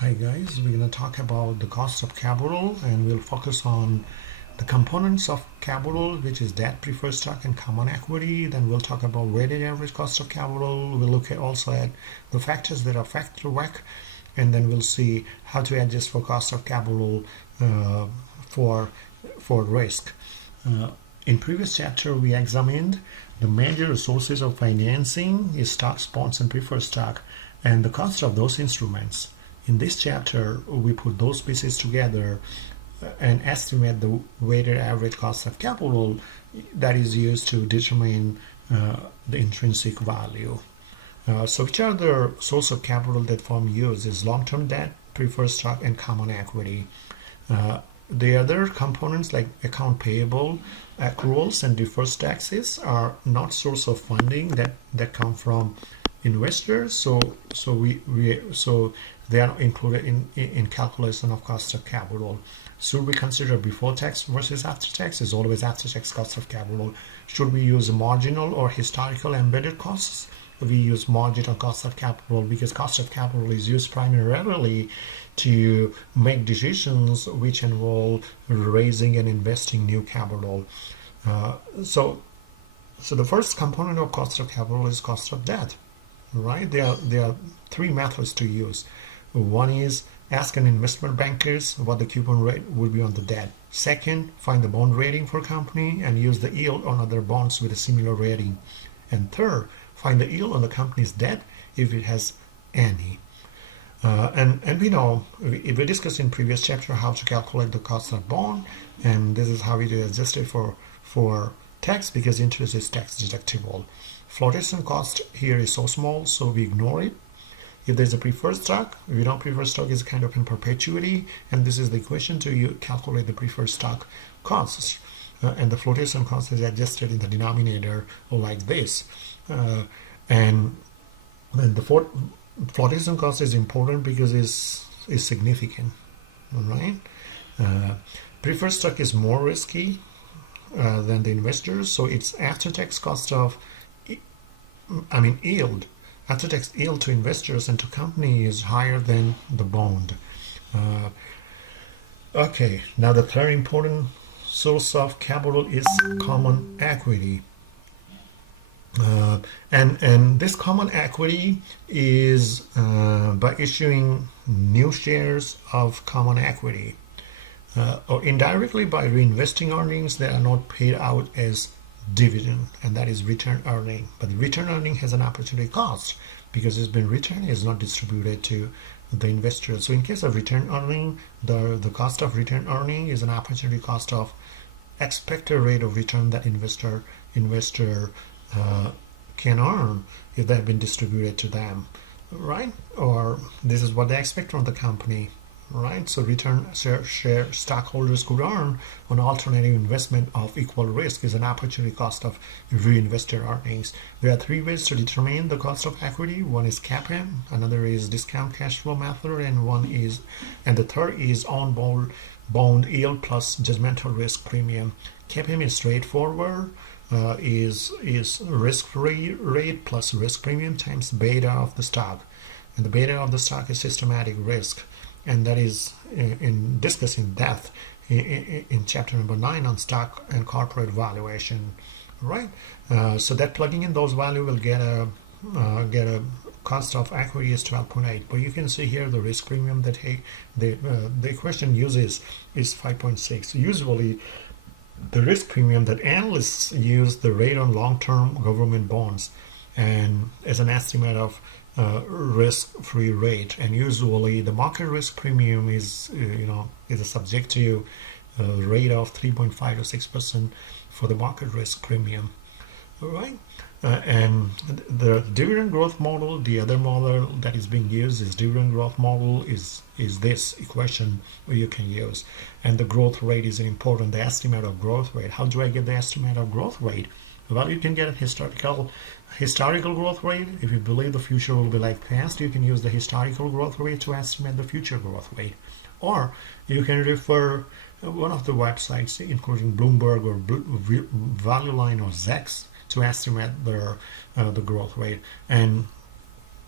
Hi guys, we're going to talk about the cost of capital and we'll focus on the components of capital, which is debt, preferred stock, and common equity. Then we'll talk about weighted average cost of capital. We'll look at also at the factors that affect the WACC, and then we'll see how to adjust for cost of capital uh, for risk. In previous chapter, we examined the major sources of financing is stocks, bonds, and preferred stock, and the cost of those instruments. In this chapter, we put those pieces together and estimate the weighted average cost of capital that is used to determine the intrinsic value. So which are the source of capital that firm use is long-term debt, preferred stock, and common equity. The other components like account payable, accruals, and deferred taxes are not source of funding that come from investors. So they are included in calculation of cost of capital. Should we consider before tax versus after tax? Is always after tax cost of capital. Should we use marginal or historical embedded costs? We use marginal cost of capital because cost of capital is used primarily to make decisions which involve raising and investing new capital. So the first component of cost of capital is cost of debt, right? There are three methods to use. One is ask an investment bankers what the coupon rate would be on the debt. Second, find the bond rating for company and use the yield on other bonds with a similar rating. And third, find the yield on the company's debt if it has any. And we know we discussed in previous chapter how to calculate the cost of bond, and this is how we do adjust it for tax because interest is tax deductible. Flotation cost here is so small, so we ignore it. If there's a preferred stock, we know preferred stock is kind of in perpetuity, and this is the equation to calculate the preferred stock costs. And the flotation cost is adjusted in the denominator like this. And then the flotation cost is important because it's significant, all right? Preferred stock is more risky than the investors, so its after-tax cost of, yield, after-tax yield to investors and to company is higher than the bond. Okay, now the third important source of capital is common equity. And this common equity is by issuing new shares of common equity or indirectly by reinvesting earnings that are not paid out as dividend, and that is return earning. But the return earning has an opportunity cost because it's been returned, is not distributed to the investor. So in case of return earning, the cost of return earning is an opportunity cost of expected rate of return that investor can earn if they have been distributed to them, right? Or this is what they expect from the company, right? So return share stockholders could earn on alternative investment of equal risk is an opportunity cost of reinvested earnings. There are three ways to determine the cost of equity. One is CAPM, another is discount cash flow method, and the third is on bond yield plus judgmental risk premium. CAPM is straightforward. Is risk-free rate plus risk premium times beta of the stock, and the beta of the stock is systematic risk, and that is in discussing depth in chapter number 9 on stock and corporate valuation, right? So that plugging in those values will get a cost of equity is 12.8, but you can see here the risk premium that the equation uses is 5.6. Usually the risk premium that analysts use the rate on long-term government bonds and as an estimate of risk-free rate, and usually the market risk premium is subject to a rate of 3.5 to 6% for the market risk premium, all right? And the dividend growth model, the other model that is being used is dividend growth model is this equation you can use. And the growth rate is important, the estimate of growth rate. How do I get the estimate of growth rate? Well, you can get a historical growth rate. If you believe the future will be like past, you can use the historical growth rate to estimate the future growth rate. Or you can refer one of the websites, including Bloomberg or Value Line or Zex, to estimate the growth rate. And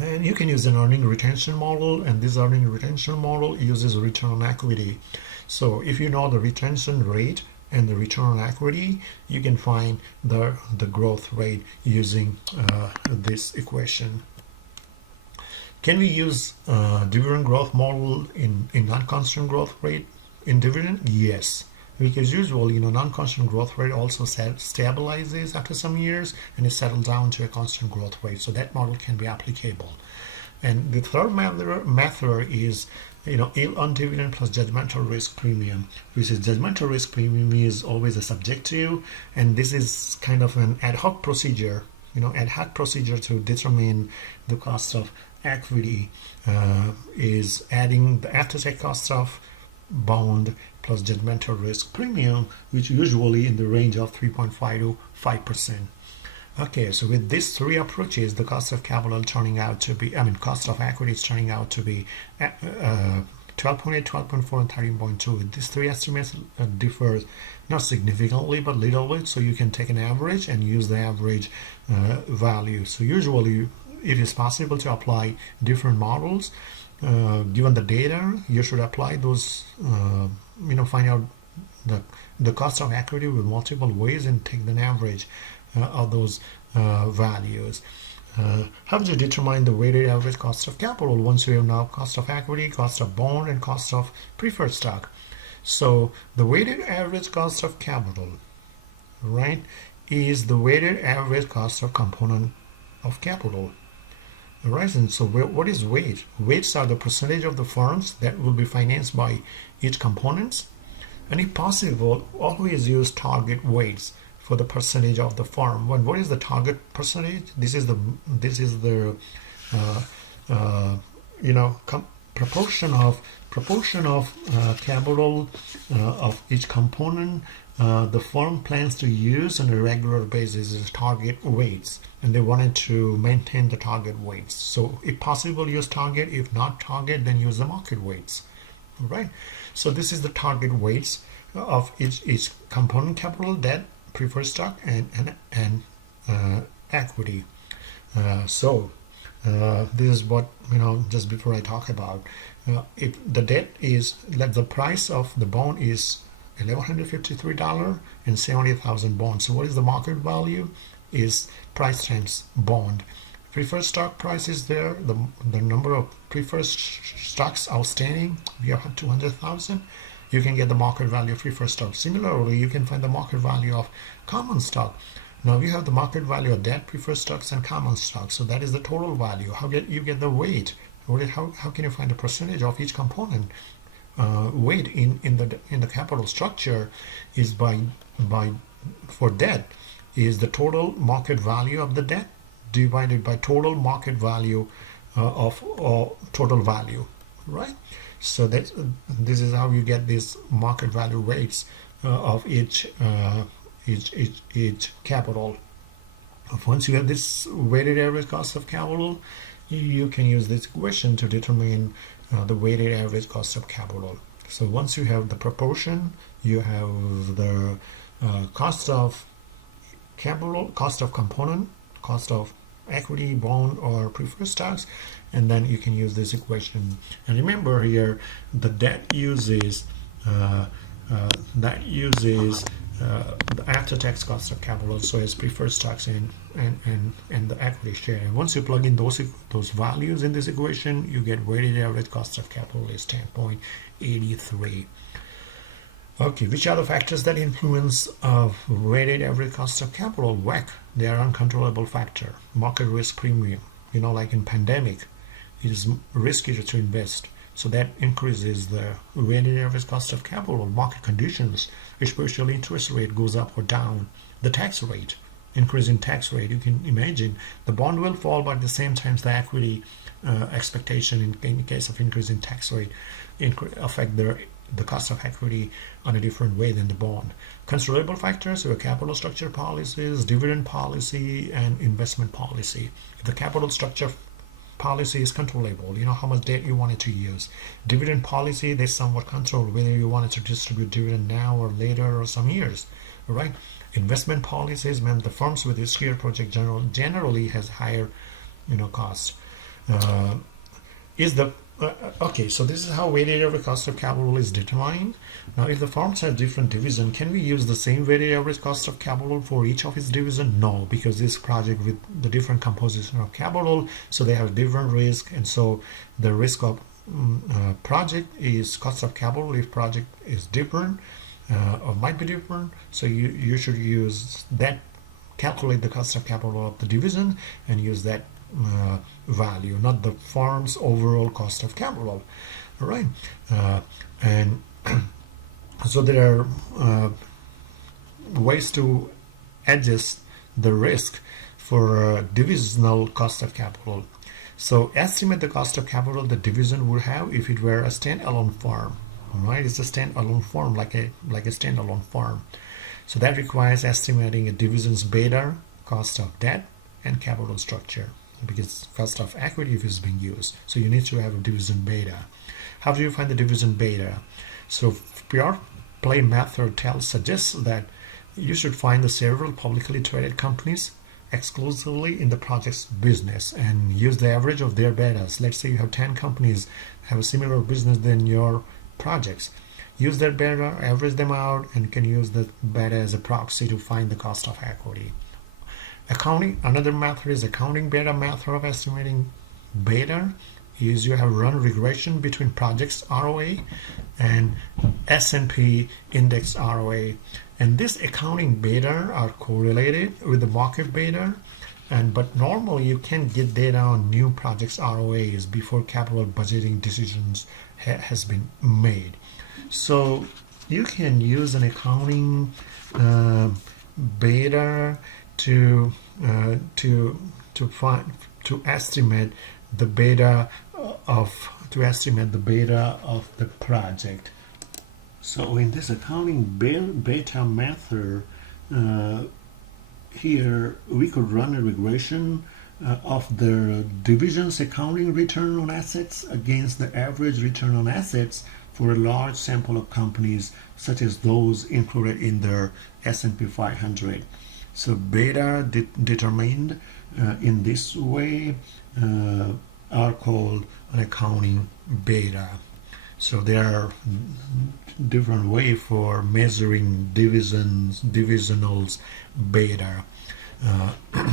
And you can use an earning retention model, and this earning retention model uses return on equity. So if you know the retention rate and the return on equity, you can find the growth rate using this equation. Can we use dividend growth model in non-constant growth rate in dividend? Yes, because usually non-constant growth rate also stabilizes after some years and it settles down to a constant growth rate. So that model can be applicable. And the third method is yield on dividend plus judgmental risk premium, which is judgmental risk premium is always a subjective, and this is kind of an ad hoc procedure, to determine the cost of equity, is adding the after-tax cost of bond plus judgmental risk premium, which usually in the range of 3.5 to 5%. Okay, so with these three approaches, the cost of capital turning out to be, cost of equity is turning out to be 12.8, 12.4, and 13.2. These three estimates differ not significantly, but little bit. So you can take an average and use the average value. So usually, it is possible to apply different models. Given the data, you should apply those, find out the cost of equity with multiple ways and take an average of those values. How do you determine the weighted average cost of capital once you have now cost of equity, cost of bond, and cost of preferred stock? So the weighted average cost of capital, right, is the weighted average cost of component of capital. Right, and so what is weight? Weights are the percentage of the firms that will be financed by each components, and if possible, always use target weights for the percentage of the firm. What is the target percentage? This is the proportion of capital of each component the firm plans to use on a regular basis is target weights, and they wanted to maintain the target weights. So if possible, use target. If not target, then use the market weights. All right. So this is the target weights of each component: capital, debt, preferred stock, and equity. This is what just before I talk about. If the debt is, the price of the bond is $1,153 and 70,000 bonds. So what is the market value? Is price times bond. Preferred stock price is there. The number of preferred stocks outstanding, we have 200,000. You can get the market value of preferred stock. Similarly, you can find the market value of common stock. Now we have the market value of debt, preferred stocks, and common stocks. So that is the total value. How you get the weight? How can you find the percentage of each component? Weight in the capital structure is for debt is the total market value of the debt divided by total market value of total value, right? So this is how you get these market value weights of each capital. Once you have this weighted average cost of capital, you can use this equation to determine the weighted average cost of capital. So once you have the proportion, you have the cost of capital, cost of component, cost of equity, bond, or preferred stocks, and then you can use this equation. And remember here, the debt uses the after-tax cost of capital, so as preferred stocks and the equity share. And once you plug in those values in this equation, you get weighted average cost of capital is 10.83. Okay, which are the factors that influence weighted average cost of capital? WACC, they are uncontrollable factor. Market risk premium, like in pandemic, it is riskier to invest. So that increases the weighted average cost of capital. Market conditions, especially interest rate goes up or down. The tax rate, increase in tax rate, you can imagine the bond will fall, but at the same time the equity expectation in case of increase in tax rate affect the cost of equity on a different way than the bond. Controllable factors are capital structure policies, dividend policy, and investment policy. If the capital structure policy is controllable, how much debt you wanted to use. Dividend policy, they somewhat control whether you wanted to distribute dividend now or later or some years, right? Investment policies meant the firms with riskier project generally has higher cost. uh, is the okay, so this is how weighted average cost of capital is determined. Now, if the firms have different division, can we use the same weighted average cost of capital for each of its division? No, because this project with the different composition of capital, so they have different risk, and so the risk of project is cost of capital if project is different or might be different. So you should use that, calculate the cost of capital of the division and use that value, not the firm's overall cost of capital. All right, and so there are ways to adjust the risk for divisional cost of capital. So estimate the cost of capital the division would have if it were a standalone firm. All right, it's a standalone firm, like a standalone firm. So that requires estimating a division's beta, cost of debt, and capital structure, because cost of equity is being used. So you need to have a division beta. How do you find the division beta? So pure play method suggests that you should find the several publicly traded companies exclusively in the project's business and use the average of their betas. Let's say you have 10 companies have a similar business than your projects. Use their beta, average them out, and can use the beta as a proxy to find the cost of equity. Accounting, another method is accounting beta method of estimating beta. Is you have run regression between projects ROA and S&P index ROA, and this accounting beta are correlated with the market beta, but normally you can get data on new projects ROAs before capital budgeting decisions has been made. So you can use an accounting beta to estimate the beta of the project. So in this accounting beta method, here we could run a regression of the division's accounting return on assets against the average return on assets for a large sample of companies, such as those included in the S&P 500. So beta determined in this way are called an accounting beta. So there are different ways for measuring divisionals beta.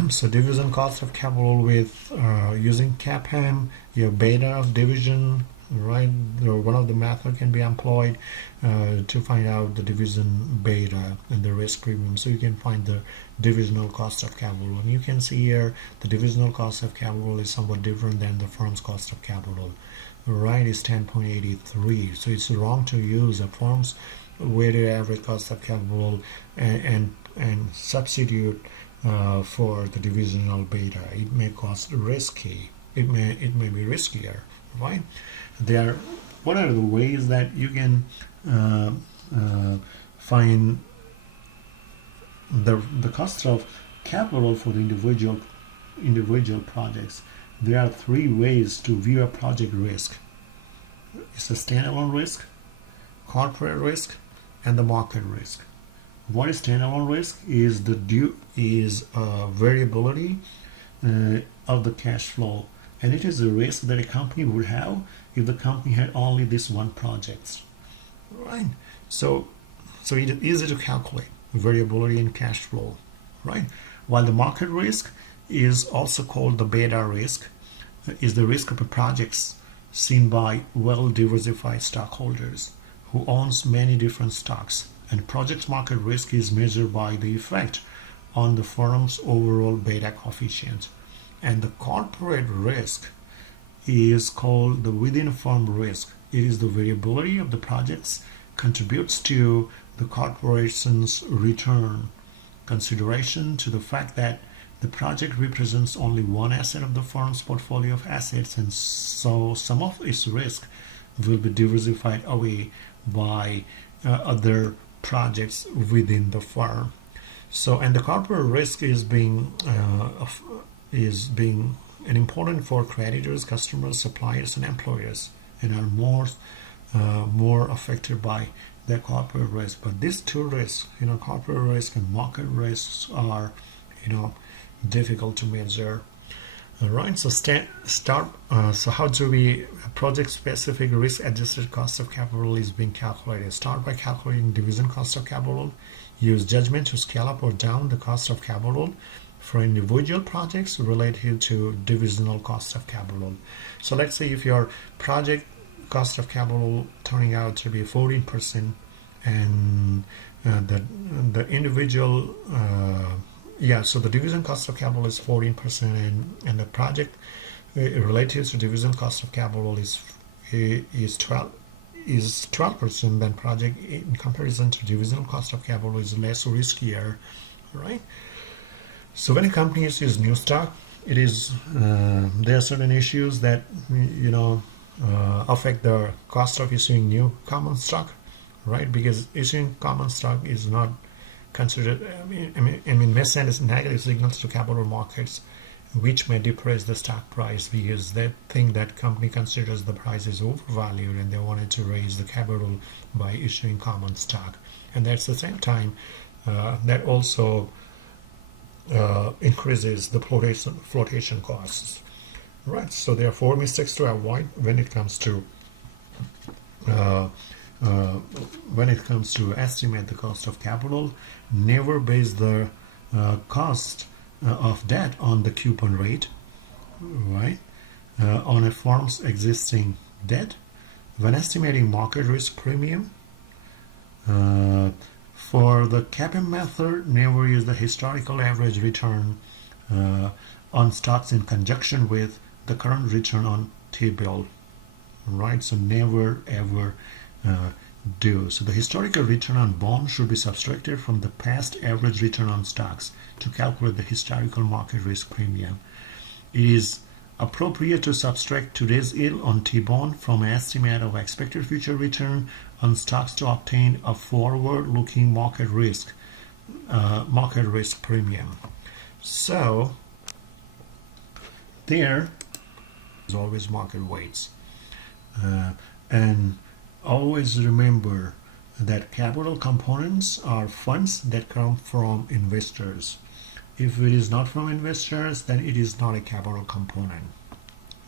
So division cost of capital with using CAPM, your beta of division, right? One of the method can be employed to find out the division beta and the risk premium. So you can find the divisional cost of capital, and you can see here the divisional cost of capital is somewhat different than the firm's cost of capital. Right, is 10.83. So it's wrong to use a firm's weighted average cost of capital and substitute for the divisional beta. It may cost risky. It may be riskier, right? What are the ways that you can find the cost of capital for the individual projects? There are three ways to view a project risk. It's a standalone risk, corporate risk, and the market risk. What is standalone risk? Is variability of the cash flow, and it is a risk that a company would have if the company had only this one project. Right. So it is easy to calculate variability in cash flow, right? While the market risk is also called the beta risk, is the risk of the projects seen by well-diversified stockholders who owns many different stocks, and project market risk is measured by the effect on the firm's overall beta coefficient. And the corporate risk is called the within-firm risk. It is the variability of the projects contributes to the corporation's return, consideration to the fact that the project represents only one asset of the firm's portfolio of assets, and so some of its risk will be diversified away by other projects within the firm. So, and the corporate risk is being important for creditors, customers, suppliers, and employers, and are more affected by the corporate risk. But these two risks, corporate risk and market risks, are difficult to measure. All right, so so how do we project-specific risk-adjusted cost of capital is being calculated? Start by calculating division cost of capital. Use judgment to scale up or down the cost of capital for individual projects related to divisional cost of capital. So let's say if your project cost of capital turning out to be 14%, and the individual so the division cost of capital is 14%, and the project relative to division cost of capital is 12%. Then project in comparison to divisional cost of capital is less riskier, right? So when a company issues new stock, it is there are certain issues that affect the cost of issuing new common stock, right? Because issuing common stock is not considered. May send negative signals to capital markets, which may depress the stock price because they think that company considers the price is overvalued and they wanted to raise the capital by issuing common stock, and at the same time that also increases the flotation costs, right? So there are 4 mistakes to avoid when it comes to estimate the cost of capital. Never base the cost of debt on the coupon rate, right? On a firm's existing debt. When estimating market risk premium, for the CAPM method, never use the historical average return on stocks in conjunction with the current return on T-bill, right? So never ever do. So the historical return on bonds should be subtracted from the past average return on stocks to calculate the historical market risk premium. It is appropriate to subtract today's yield on T-bond from an estimate of expected future return on stocks to obtain a forward-looking market risk premium. So there is always market weights, and always remember that capital components are funds that come from investors. If it is not from investors, then it is not a capital component.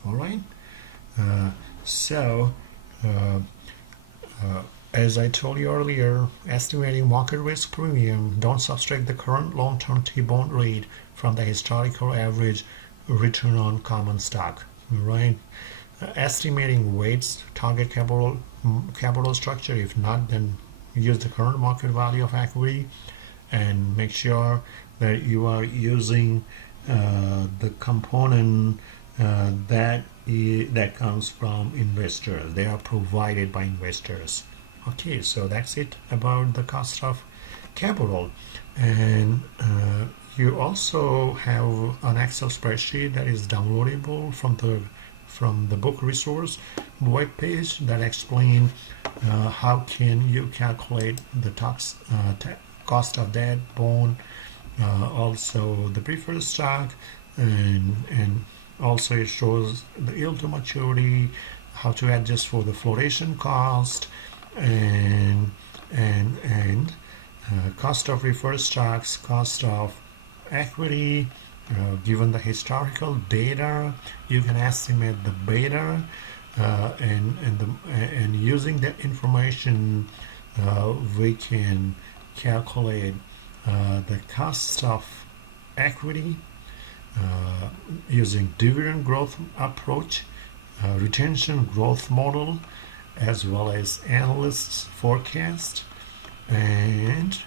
All right. As I told you earlier, estimating market risk premium, don't subtract the current long-term T-bond rate from the historical average return on common stock. Right. Estimating weights, target capital structure. If not, then use the current market value of equity, and make sure that you are using the component that comes from investors. They are provided by investors. Okay, so that's it about the cost of capital. And you also have an Excel spreadsheet that is downloadable from the book resource web page that explain how can you calculate the cost of debt, bond, also the preferred stock, and also it shows the yield to maturity, how to adjust for the flotation cost, and cost of preferred stocks, cost of equity. Given the historical data, you can estimate the beta, and using that information, we can calculate the cost of equity using dividend growth approach, retention growth model, as well as analysts forecast, and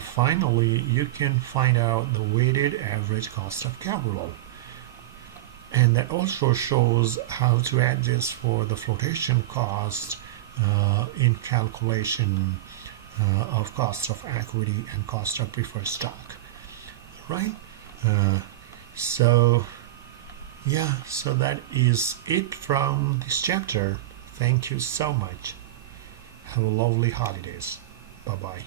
finally you can find out the weighted average cost of capital, and that also shows how to adjust for the flotation cost in calculation of cost of equity and cost of preferred stock, right? So that is it from this chapter. Thank you so much. Have a lovely holidays. Bye bye.